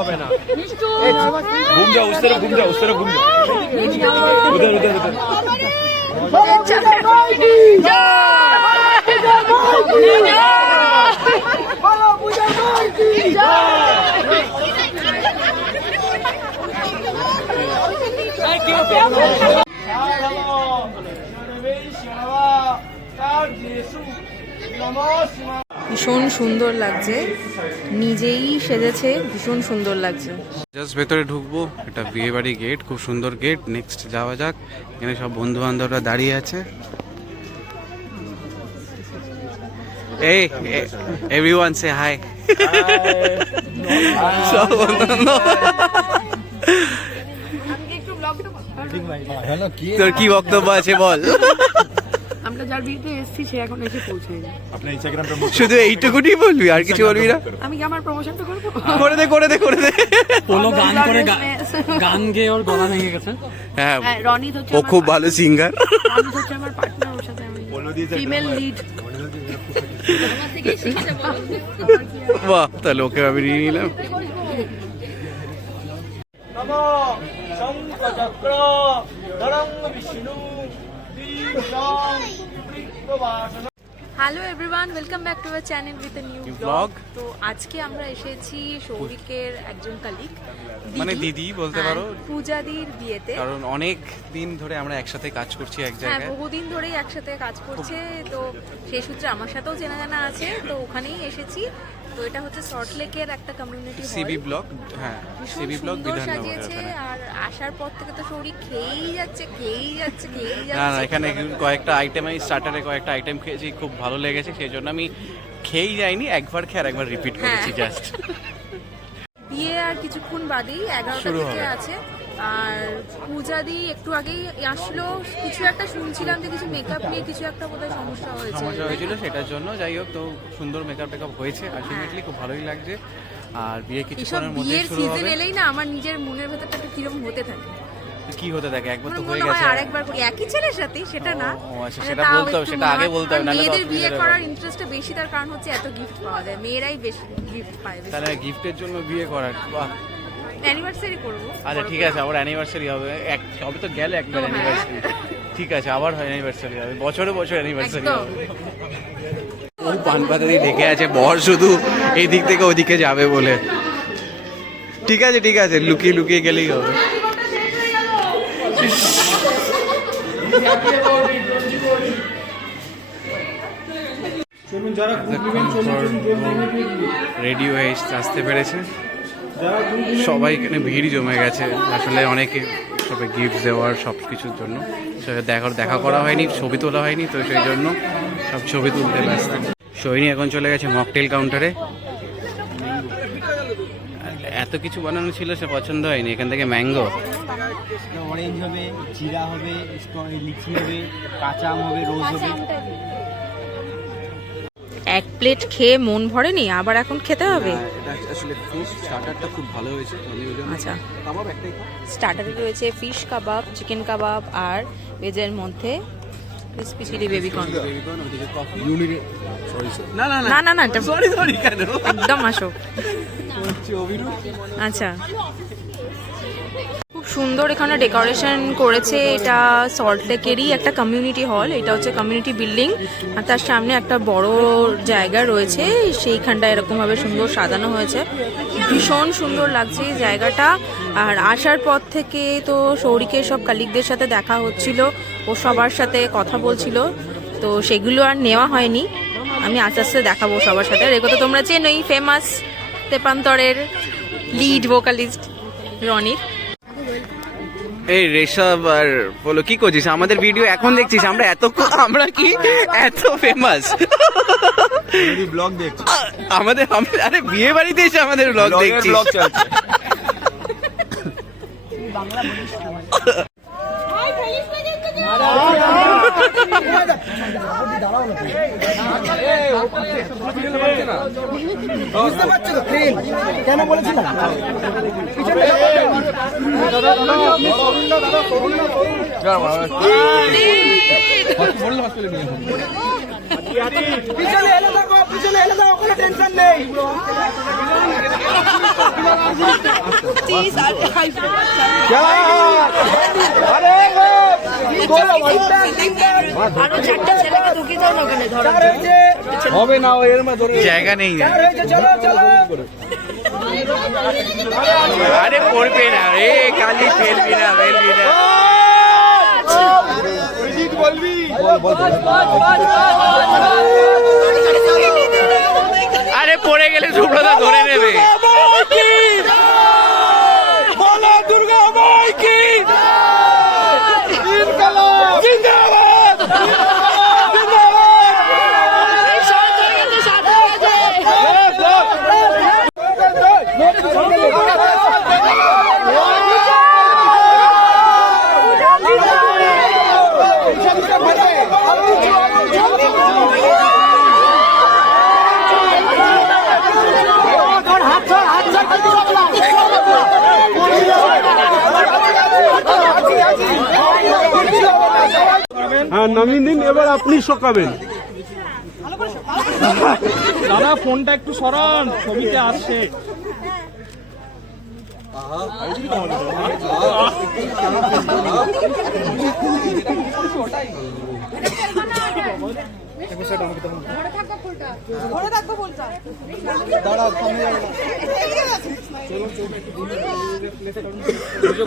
হবে না घूम जाओ उस तरफ घूम जाओ उस तरफ घूम जाओ उधर उधर उधर ভীষণ সুন্দর লাগছে, নিজেই সেজেছে, ভীষণ সুন্দর লাগছে। জাস্ট ভেতরে ঢুকবো, এটা বিয়ে বাড়ি গেট, খুব সুন্দর গেট। নেক্সট যাওয়া যাক, এখানে সব বন্ধু বান্ধবরা দাঁড়িয়ে আছে। এই এভরিওয়ান সে হাই। তোর কি বক্তব্য আছে বল। আমরা যার বিয়েতে এসেছি সে এখন এসে পৌঁছেনি। अपना इंस्टाग्राम पे শুধু এইটুকুনি বলবি, আর কিছু বলবি না? আমি কি আমার প্রমোশনটা করবো? করে দে করে দে করে দে। পোলো গান করে গান গেয়ে ওর গলা ভেঙে গেছে। হ্যাঁ, রনি হচ্ছে ও খুব ভালো সিঙ্গার। রনি হচ্ছে আমার পার্টনার, ওর সাথে আমি ফিমেল লিড। বাহ, তাহলে ওকে আমি নিয়ে নিলাম। नमो शंख चक्र धरं विष्णु दीर्घं वृक्षवासन। Hello everyone, welcome back to our channel with a new blog. তো আজকে আমরা এসেছি সৌরিকের একজন কালিগ, মানে দিদি বলতে পারো, পূজাদির বিয়েতে। কারণ অনেক দিন ধরে আমরা একসাথে কাজ করছি এক হ্যাঁ, জায়গায়। বহুদিন ধরেই একসাথে কাজ করছে, তো সেই সূত্রে আমার সাথেও চেনা জানা আছে, তো ওখানেই এসেছি। তো এটা হচ্ছে সল্টলেকের একটা কমিউনিটি হল, সিবি ব্লক। হ্যাঁ, সিবি ব্লক বিধাননগর। সাজিয়েছে। আর আসার পর থেকে তো সৌরিক খেয়েই যাচ্ছে খেয়েই যাচ্ছে খেয়েই না যাচ্ছে। না, এখানে কয়েকটা আইটেম, আমি স্টার্টারে কয়েকটা আইটেম খেয়েছি, খুব ভালো লেগেছে, সেই জন্য আমি খেয়েই যাইনি, একবার খেয়ে আর একবার রিপিট করেছি জাস্ট। বিয়ে আর কিছুক্ষণ বাদেই 11টা শুরু থেকে হবে। আছে। আর পূজাদি একটু আগেই আসলো, কিছু একটা শুনছিলাম যে কিছু মেকআপ নিয়ে কিছু একটা বোধহয় সমস্যা হয়েছে। সমস্যা হয়েছিল, সেটার জন্য। যাই হোক, তো সুন্দর মেকআপ টেকআপ হয়েছে, আলটিমেটলি খুব ভালোই লাগছে। আর বিয়ে এসব কিছুক্ষণের মধ্যে বিয়ের শুরু সিজন হবে। এলেই না আমার নিজের মনের ভেতরটা একটু কিরকম হতে থাকে। কি হতে থাকে, একবার তো আমার হয়ে মনে হয় গেছে। আরেকবার করি একই ছেলের সাথে, সেটা না। ও আচ্ছা, মানে সেটা তাও বলতে হবে, একটু সেটা আগে মনে হয়। বলতে হবে, আর নাহলে তো মেয়েদের অসুবিধা বিয়ে হবে। করার ইন্টারেস্টটা বেশি, তার কারণ হচ্ছে এত গিফট পাওয়া যায়, মেয়েরাই বেশি গিফট পায়। তাহলে গিফটের জন্য বিয়ে করার, বাহ। অ্যানিভার্সারি করবো। আচ্ছা ঠিক আছে, আবার অ্যানিভার্সারি হবে, সবে তো গেলে একবার তো হ্যাঁ। অ্যানিভার্সারি। ঠিক আছে, আবার অ্যানিভার্সারি হবে, বছরে বছর অ্যানিভার্সারি একদম। হবে। ও পান পাতা দিয়ে ঢেকে আছে, বর শুধু এই দিক থেকে ওদিকে যাবে বলে। ঠিক আছে ঠিক আছে, লুকিয়ে লুকিয়ে গেলেই হবে। রেডি হয়ে আসতে পেরেছে সবাই, এখানে ভিড় জমে গেছে আসলে, অনেকে সবাই গিফট দেওয়ার সব কিছুর জন্য। দেখা করা হয়নি, ছবি তোলা হয়নি, তো সেই জন্য সব ছবি তুলতে ব্যস্ত। সৈনী এখন চলে গেছে মকটেল কাউন্টারে। এত কিছু বানানো ছিল, সে পছন্দ হয়নি। এখান থেকে ম্যাঙ্গো, অরেঞ্জ হবে, জিরা হবে, লিচি হবে, কাঁচা আম হবে, রোজ হবে। এক প্লেট খেয়ে মন ভরেনি, আবার এখন খেতে হবে। এটা আসলে ফিশ স্টার্টারটা খুব ভালো হয়েছে। আচ্ছা, কাবাব একটাই, স্টার্টারে রয়েছে ফিশ কাবাব, চিকেন কাবাব, আর ভেজের মধ্যে ক্রিসপি চিলি বেবিকর্ন। না না না না না, এটা সরি সরি, কেন একদম আসো। হচ্ছে অভিরূপ। আচ্ছা, খুব সুন্দর এখানে ডেকোরেশন করেছে। এটা সল্টলেকেরই একটা কমিউনিটি হল, এটা হচ্ছে কমিউনিটি বিল্ডিং, আর তার সামনে একটা বড় জায়গা রয়েছে, সেইখানটা এরকম ভাবে সুন্দর সাজানো হয়েছে, ভীষণ সুন্দর লাগছে এই জায়গাটা। আর আসার পর থেকে তো সৌরিকের সব কালিগদের সাথে দেখা হচ্ছিল, ও সবার সাথে কথা বলছিল, তো সেগুলো আর নেওয়া হয়নি। আমি আস্তে আস্তে দেখাবো সবার সাথে। আর এগুলো তো তোমরা চেনোই, ফেমাস তেপান্তরের লিড ভোকালিস্ট রনির। এই রেশব আর বলো, কি করছিস? আমাদের ভিডিও এখন দেখছিস? আমরা কি এত ফেমাস? ব্লগ দেখছি, আরে বিয়ে বাড়িতে এসে আমাদের ব্লগ দেখছিস? ব্লগ চলছে। কেন বলেছিলাম পিছনে এলে দেখো, পিছনে এলে দেখো, কোনো টেনশন নেই। আরো 4টা ছেলেকে ঢুকিয়ে দাও না ওখানে ধরো। হবে না এর মধ্যে জায়গা নেই। আরে পড়বে না রে, কালি ফেলবি না, ফেলবি না। আরে পড়ে গেলে সুব্রতা ধরে নেবে। দুর্গা মাই কি জিন্দাবাদ জিন্দাবাদ হ্যাঁ নামিয়ে দিন, এবার আপনি শোকাবেন। দাদা ফোনটা একটু সরান, ছবিতে আসছে।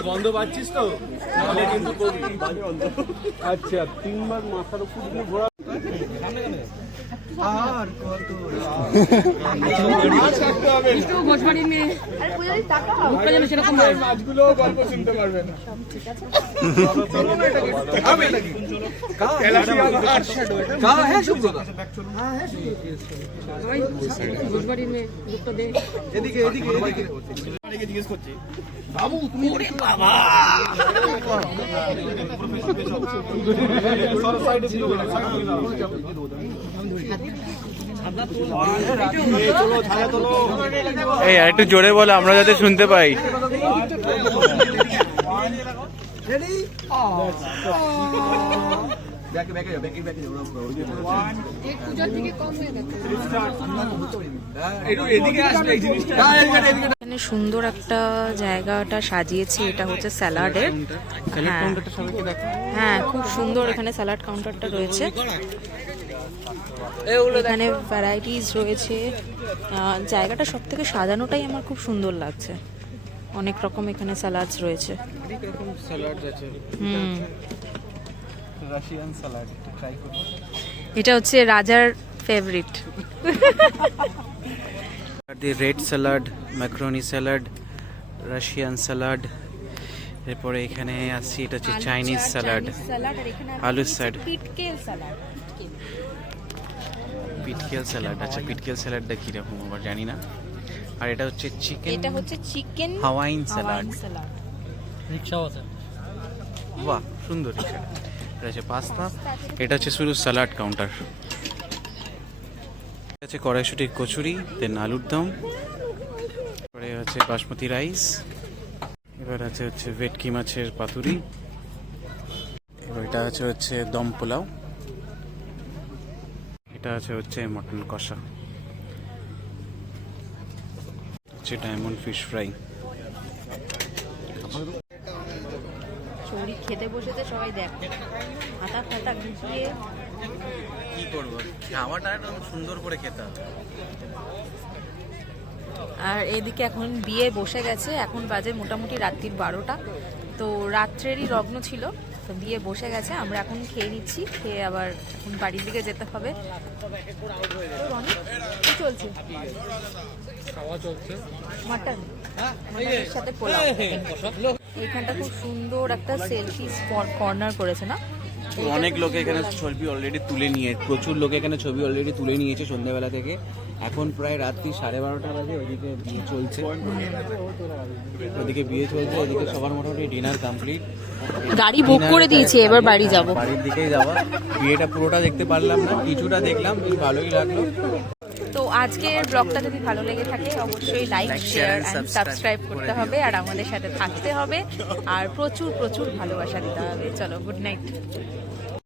গন্ধ পাচ্ছিস তো? আচ্ছা, 3 বার মাথার উপর দিয়ে ঘোরা। মাছগুলো গল্প শুনতে পারবে না। জিজ্ঞেস করছি বাবু তুমি বাবা এই আর একটু জোরে বলো, আমরা যাতে শুনতে পাই। এখানে সুন্দর একটা জায়গাটা সাজিয়েছে, এটা হচ্ছে স্যালাডের। হ্যাঁ খুব সুন্দর, এখানে স্যালাড কাউন্টারটা রয়েছে, এখানে ভ্যারাইটিস রয়েছে। জায়গাটা সব থেকে সাজানোটাই আমার খুব সুন্দর লাগছে, অনেক রকম এখানে স্যালাডস রয়েছে। রাশিয়ান স্যালাড ট্রাই করব। এটা হচ্ছে রাজার favourite. Red salad, macaroni salad, Russian salad, এরপরে এখানে আসছি এটা হচ্ছে চাইনিজ স্যালাড, আলু স্যালাড, পিটকেল স্যালাড। আচ্ছা পিটকেল স্যালাডটা কিরকম আবার জানি না। আর এটা হচ্ছে চিকেন, এটা হচ্ছে চিকেন হাওয়াইন স্যালাড। রিকশাও আছে। বাহ সুন্দর। এটা হচ্ছে পাস্তা, এটা হচ্ছে শুধু স্যালাড কাউন্টার। এটা হচ্ছে কড়াইশুটির কচুরি, দেন আলুর দম, পরে হচ্ছে বাসমতি রাইস, এবার হচ্ছে ভেটকি মাছের পাতুরি, এবার এটা হচ্ছে দম পোলাও, এটা হচ্ছে মটন কষা, হচ্ছে ডায়মন্ড ফিশ ফ্রাই। চড়ি খেতে বসেছে সবাই, দেখ হাতা ফাতা গুছিয়ে। কি করবো, খাওয়াটা একদম সুন্দর করে খেতে হবে। আর এদিকে এখন বিয়ে বসে গেছে, এখন বাজে মোটামুটি রাত্রির 12টা, তো রাত্রেরই লগ্ন ছিল, তো বিয়ে বসে গেছে। আমরা এখন খেয়ে নিচ্ছি, খেয়ে আবার এখন বাড়ির দিকে যেতে হবে। কি চলছে? খাওয়া চলছে, মাটন মাটনের সাথে পোলাও। এইখানটা খুব সুন্দর একটা সেলফি কর্নার করেছে না? অনেক লোক এখানে ছবি অলরেডি তুলে নিয়ে, প্রচুর লোক এখানে ছবি অলরেডি তুলে নিয়েছে সন্ধ্যাবেলা থেকে। এখন প্রায় রাত্রি 12:30 বাজে, ওইদিকে বিয়ে চলছে, ওইদিকে বিয়ে চলছে, ওইদিকে সবার মোটামুটি ডিনার কমপ্লিট। গাড়ি বুক করে দিয়েছি, এবার বাড়ি যাব, বাড়ির দিকেই যাবো। বিয়েটা পুরোটা দেখতে পারলাম না, কিছুটা দেখলাম, বেশ ভালোই লাগলো। তো আজকের ব্লগটা যদি ভালো লেগে থাকে অবশ্যই লাইক, শেয়ার এন্ড সাবস্ক্রাইব করতে হবে, আর আমাদের সাথে থাকতে হবে, আর প্রচুর প্রচুর ভালোবাসা দিতে হবে। চলো, গুড নাইট।